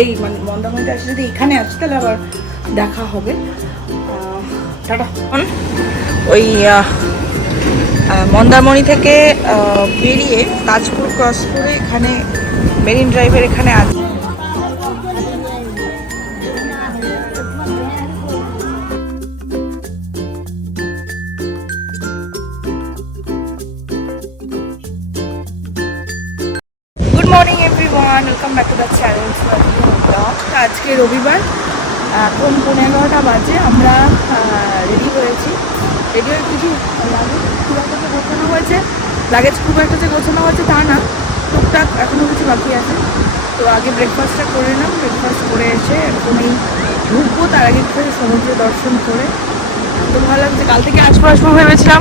এই মানে মন্দারমণিতে আসে যদি এখানে আসি তাহলে আবার দেখা হবে। টাটা। ওই মন্দারমণি থেকে বেরিয়ে তাজপুর ক্রস করে এখানে মেরিন ড্রাইভের এখানে আছে। Good morning everyone, welcome back to the channel. আজকে রবিবার, এখন 11:30 বাজে। আমরা রেডি হয়েছি। রেডি হয়ে কিছু লাগেজ খুব একটা যে গোছানো হয়েছে, লাগেজ খুব একটা যে গোছানো হয়েছে তা না, টুকটাক এখনও কিছু বাকি আছে। তো আগে ব্রেকফাস্টটা করে নিলাম। ব্রেকফাস্ট করে এসে এরকমই ঢুকবো, তার আগে একটু সমুদ্র দর্শন করে তো ভালো লাগছে। কাল থেকে আসবো ভেবেছিলাম,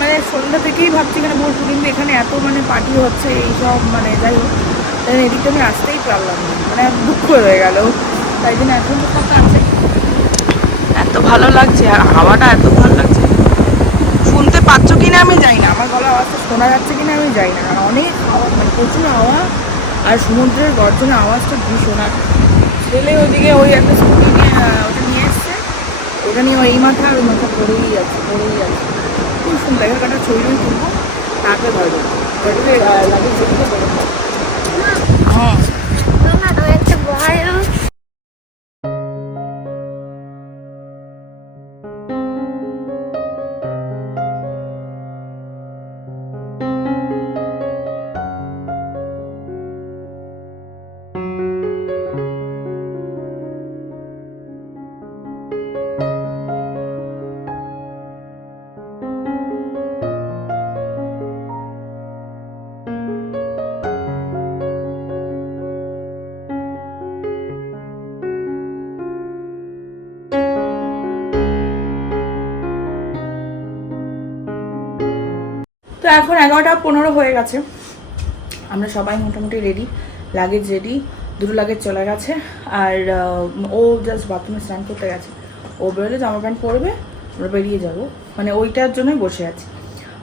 মানে সন্ধ্যা থেকেই ভাবছি এখানে বসবো, কিন্তু এখানে এত মানে পার্টি হচ্ছে এইসব, মানে যাই হোক এদিকে আমি আসতেই পারলাম না, মানে দুঃখ হয়ে গেল। তাই জন্য এখন তো কথা আছে, এত ভালো লাগছে আর হাওয়াটা এত ভালো লাগছে। শুনতে পাচ্ছ কিনা আমি জানি না, আমার গলা আওয়াজটা শোনা যাচ্ছে কিনা আমি জানি না, কারণ অনেক হাওয়া, মানে প্রচুর হাওয়া আর সমুদ্রের গর্জনের আওয়াজটা ভীষণ। আর ছেলে ওইদিকে ওই একটা স্কুটি নিয়ে ওটা নিয়ে এসছে, ওটা নিয়ে এই মাথা আর ওই মাথা পড়েই যাচ্ছে। খুব সুন্দর এখানকাটা ছবি তুলবো, তারপরে ধরবো লাগে ছবিটা বলবো। হ্যাঁ তো এখন 11:15 হয়ে গেছে। আমরা সবাই মোটামুটি রেডি, লাগেজ রেডি, দুটো লাগেজ চলে গেছে। আর ও জাস্ট বাথরুমে স্নান করতে গেছে। ও বেরোলে জামা প্যান্ট পরবে, আমরা বেরিয়ে যাবো, মানে ওইটার জন্যই বসে আছি।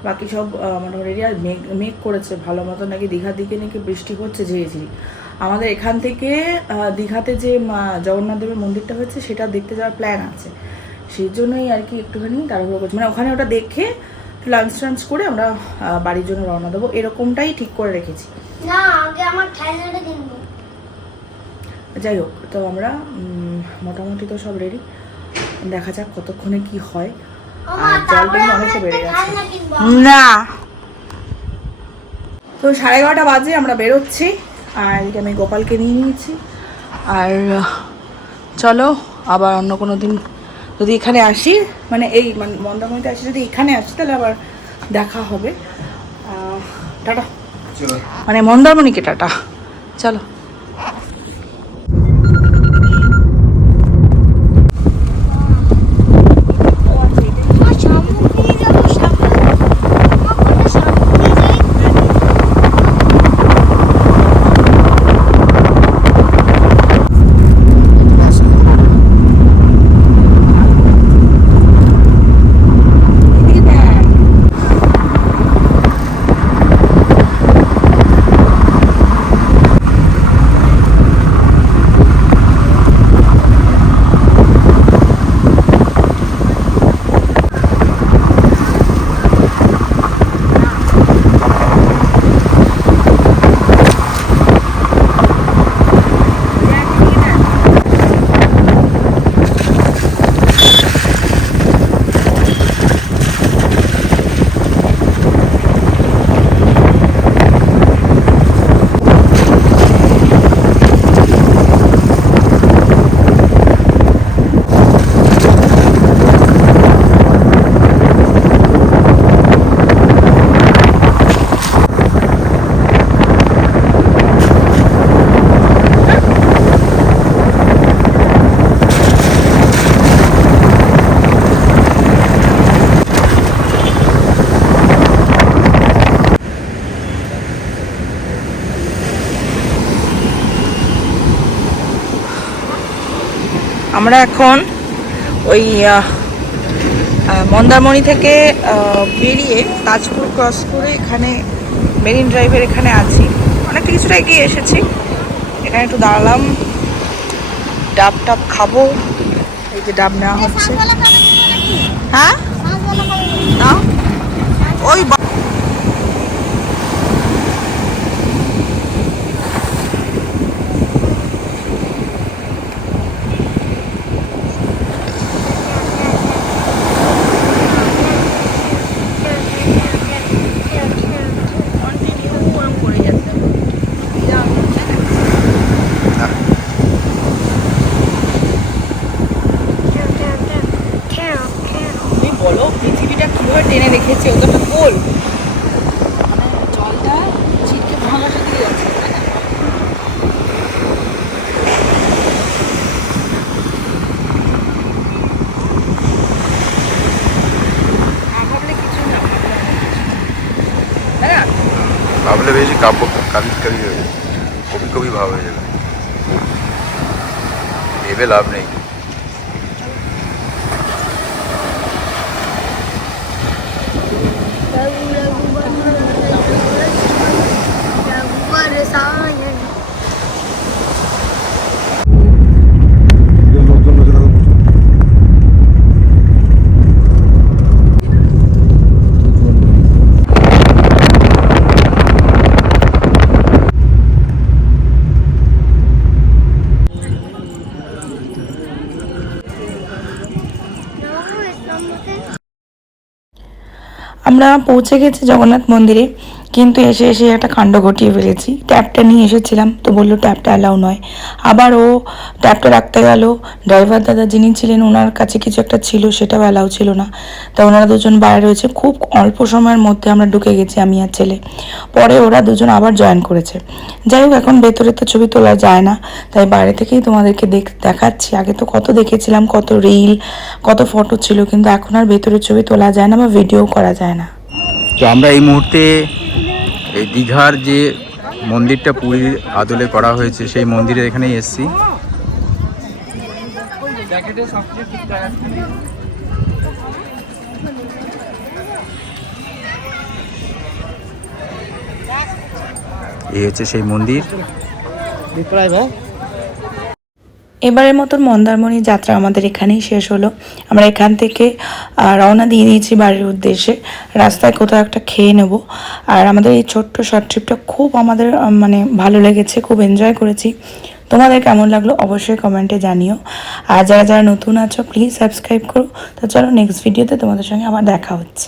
বাকি সব মোটামুটি রেডি। আর মেঘ করেছে ভালো মতো, নাকি দীঘার দিকে নাকি বৃষ্টি হচ্ছে ঝিরিঝিরি। আমাদের এখান থেকে দীঘাতে যে জগন্নাথ দেবের মন্দিরটা হচ্ছে সেটা দেখতে যাওয়ার প্ল্যান আছে, সেই জন্যই আর কি একটুখানি তাড়াহুড়ো করছি। মানে ওখানে ওটা দেখে লাঞ্চ টাঞ্চ করে আমরা বাড়ির জন্য রওনা দেবো, এরকমটাই ঠিক করে রেখেছি। না, আগে আমার খেলনাটা কিনবো। যাই হোক, তো আমরা মোটামুটি তো সব রেডি, দেখা যাক কতক্ষণে কি হয়। আর জলটা অনেকটা বেড়ে গেছে না। তো 11:30 বাজে আমরা বেরোচ্ছি। আর এটা আমি গোপালকে নিয়ে নিয়েছি। আর চলো আবার অন্য কোনো দিন যদি এখানে আসি, মানে এই মানে মন্দারমণিতে আসি যদি এখানে আসি তাহলে আবার দেখা হবে। টাটা, মানে মন্দারমণিকে টাটা, চলো। আমরা এখন ওই মন্দারমণি থেকে বেরিয়ে তাজপুর ক্রস করে এখানে মেরিন ড্রাইভের এখানে আছি। অনেকটা কিছুটা এগিয়ে এসেছি, এখানে একটু দাঁড়ালাম, ডাব টাব খাবো। এই যে ডাব নেওয়া হচ্ছে। হ্যাঁ না ওই তুমি বলো পৃথিবীটা কিভাবে টেনে রেখেছে, ওটা তো গোল, মানে জলটা ছিটকে ভাঙাটা দিয়ে যাচ্ছে। ভাবলে কিছু না, তাই না? ভাবলে বেশি কাব্য কাবি কাবি হয়ে যাবে, কবি কবি ভাব হয়ে যাবে, ভেবে লাভ নেই। আমরা পৌঁছে গেছি জগন্নাথ মন্দিরে, কিন্তু এসে এসে একটা কাণ্ড ঘটিয়ে ফেলেছি। ট্যাপটা নিয়ে এসেছিলাম তো বললো ট্যাপটা অ্যালাউ নয়। আবার ও ট্যাপটা রাখতে গেল, ড্রাইভার দাদা যিনি ছিলেন ওনার কাছে কিছু একটা ছিল, সেটাও অ্যালাউ ছিল না। তা ওনারা দুজন বাইরে রয়েছে। খুব অল্প সময়ের মধ্যে আমরা ঢুকে গেছি, আমি আর ছেলে। পরে ওরা দুজন আবার জয়েন করেছে। যাই হোক, এখন ভেতরে তো ছবি তোলা যায় না, তাই বাইরে থেকেই তোমাদেরকে দেখাচ্ছি। আগে তো কত দেখেছিলাম, কত রিল, কত ফটো ছিল, কিন্তু এখন আর ভেতরের ছবি তোলা যায় না বা ভিডিও করা যায় না। তো আমরা এই মুহূর্তে এই দীঘার যে মন্দিরটা পুরীর আদলে করা হয়েছে সেই মন্দিরের এখানেই এসেছি। এই হচ্ছে সেই মন্দির। এবারের মতন মন্দারমণি যাত্রা আমাদের এখানেই শেষ হলো। আমরা এখান থেকে রওনা দিয়ে দিয়েছি বাড়ির উদ্দেশ্যে। রাস্তায় কোথাও একটা খেয়ে নেব। আর আমাদের এই ছোট্ট শর্ট ট্রিপটা খুব আমাদের মানে ভালো লেগেছে, খুব এনজয় করেছি। তোমাদের কেমন লাগলো অবশ্যই কমেন্টে জানিও। আর যারা যারা নতুন আছো প্লিজ সাবস্ক্রাইব করো। তো চলো নেক্সট ভিডিওতে তোমাদের সঙ্গে আবার দেখা হচ্ছে।